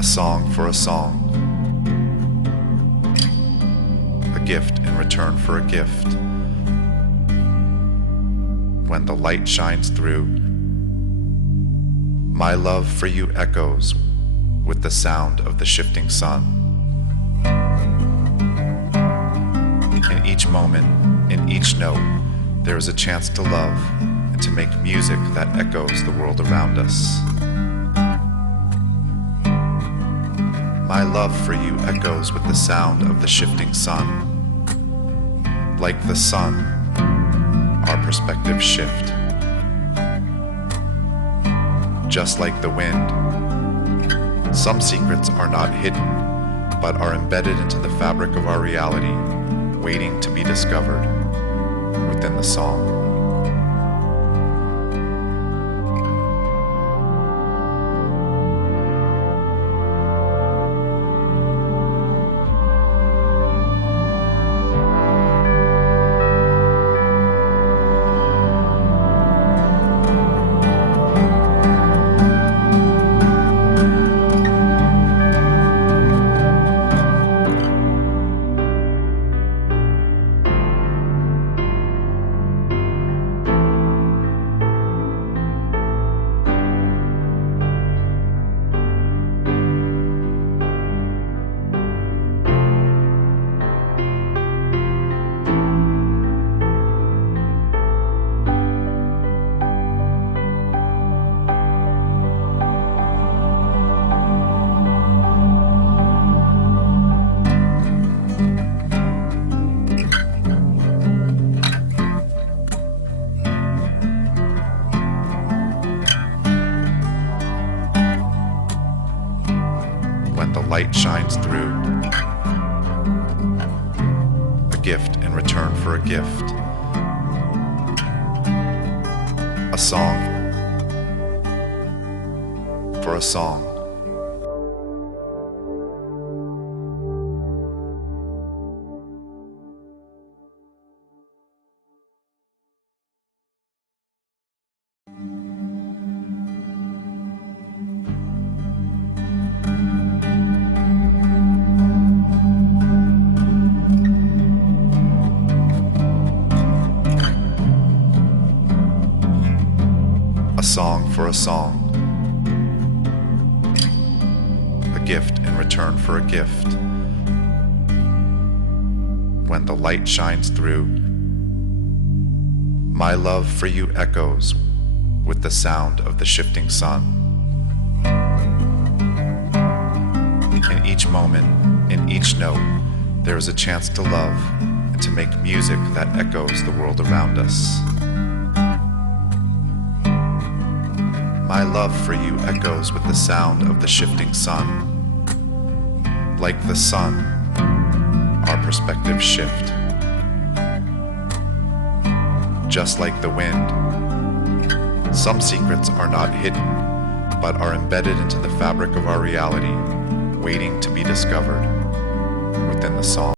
A song for a song. A gift in return for a gift. When the light shines through, my love for you echoes with the sound of the shifting sun. In each moment, in each note, there is a chance to love and to make music that echoes the world around us. My love for you echoes with the sound of the shifting sun. Like the sun, our perspectives shift. Just like the wind, some secrets are not hidden, but are embedded into the fabric of our reality, waiting to be discovered within the song. Light shines through. A gift in return for a gift. A song for a song. A song for a song. A gift in return for a gift. When the light shines through, my love for you echoes with the sound of the shifting sun. In each moment, in each note, there is a chance to love and to make music that echoes the world around us. My love for you echoes with the sound of the shifting sun. Like the sun, our perspectives shift. Just like the wind, some secrets are not hidden, but are embedded into the fabric of our reality, waiting to be discovered within the song.